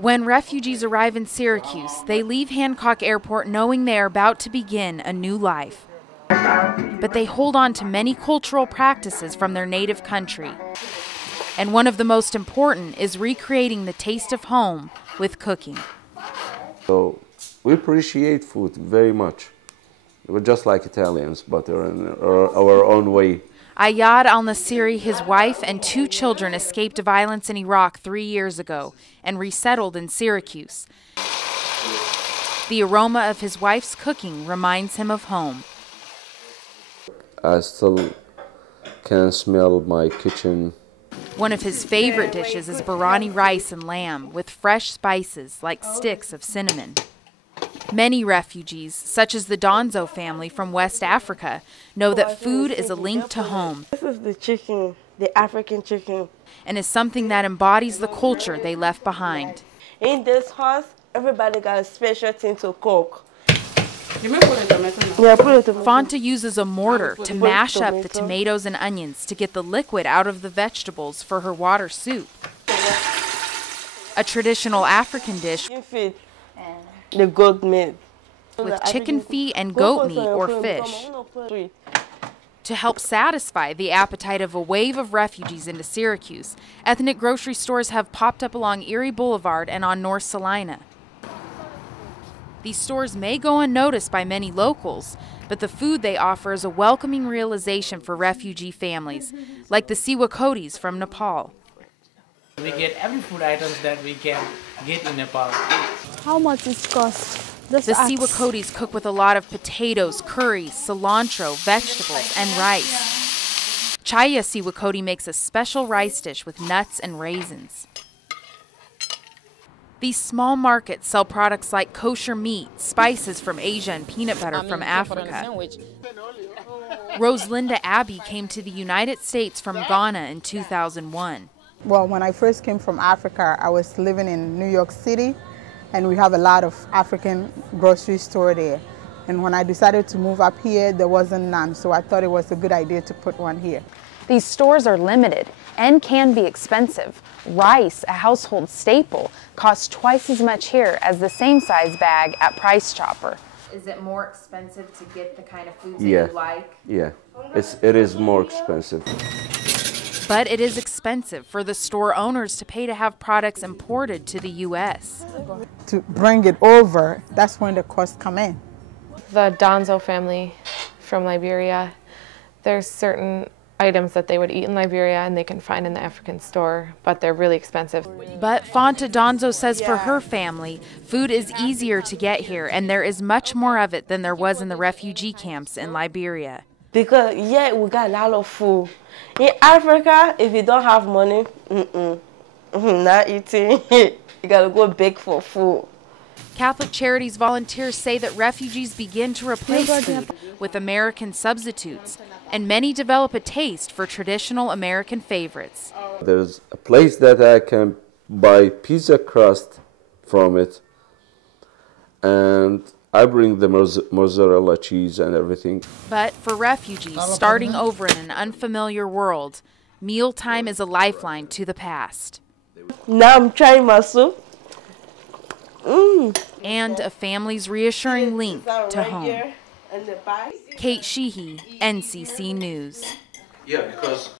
When refugees arrive in Syracuse, they leave Hancock Airport knowing they are about to begin a new life. But they hold on to many cultural practices from their native country. And one of the most important is recreating the taste of home with cooking. So we appreciate food very much. We're just like Italians, but in our own way. Ayad al-Nasiri, his wife, and 2 children escaped violence in Iraq 3 years ago and resettled in Syracuse. The aroma of his wife's cooking reminds him of home. I still can smell my kitchen. One of his favorite dishes is biryani rice and lamb with fresh spices like sticks of cinnamon. Many refugees, such as the Donzo family from West Africa, know that food is a link to home. This is the chicken, the African chicken. And is something that embodies the culture they left behind. In this house, everybody got a special thing to cook. Fanta uses a mortar to mash up the tomatoes and onions to get the liquid out of the vegetables for her water soup. A traditional African dish the goat meat. with chicken feet and goat meat or fish. To help satisfy the appetite of a wave of refugees into Syracuse, ethnic grocery stores have popped up along Erie Boulevard and on North Salina. These stores may go unnoticed by many locals, but the food they offer is a welcoming realization for refugee families, like the Siwakotis from Nepal. We get every food items that we can get in Nepal. How much it costs? The Siwakotis cook with a lot of potatoes, curry, cilantro, vegetables, and rice. Chaya Siwakoti makes a special rice dish with nuts and raisins. These small markets sell products like kosher meat, spices from Asia, and peanut butter from Africa. Rosalinda Abbey came to the United States from Ghana in 2001. Well, when I first came from Africa, I was living in New York City, and we have a lot of African grocery store there. And when I decided to move up here, there wasn't none, so I thought it was a good idea to put one here. These stores are limited and can be expensive. Rice, a household staple, costs twice as much here as the same size bag at Price Chopper. Is it more expensive to get the kind of foods Yeah. that you like? Yeah, it is more expensive. But it is expensive for the store owners to pay to have products imported to the U.S. To bring it over, that's when the costs come in. The Donzo family from Liberia, there's certain items that they would eat in Liberia and they can find in the African store, but they're really expensive. But Fanta Donzo says for her family, food is easier to get here, and there is much more of it than there was in the refugee camps in Liberia. Because yeah, we got a lot of food. In Africa, if you don't have money, not eating. You gotta go beg for food. Catholic Charities volunteers say that refugees begin to replace food with American substitutes, and many develop a taste for traditional American favorites. There's a place that I can buy pizza crust from it, and I bring the mozzarella cheese and everything. But for refugees starting over in an unfamiliar world, mealtime is a lifeline to the past. Now I'm trying my soup. And a family's reassuring link to home. Kate Sheehy, NCC News. Yeah, because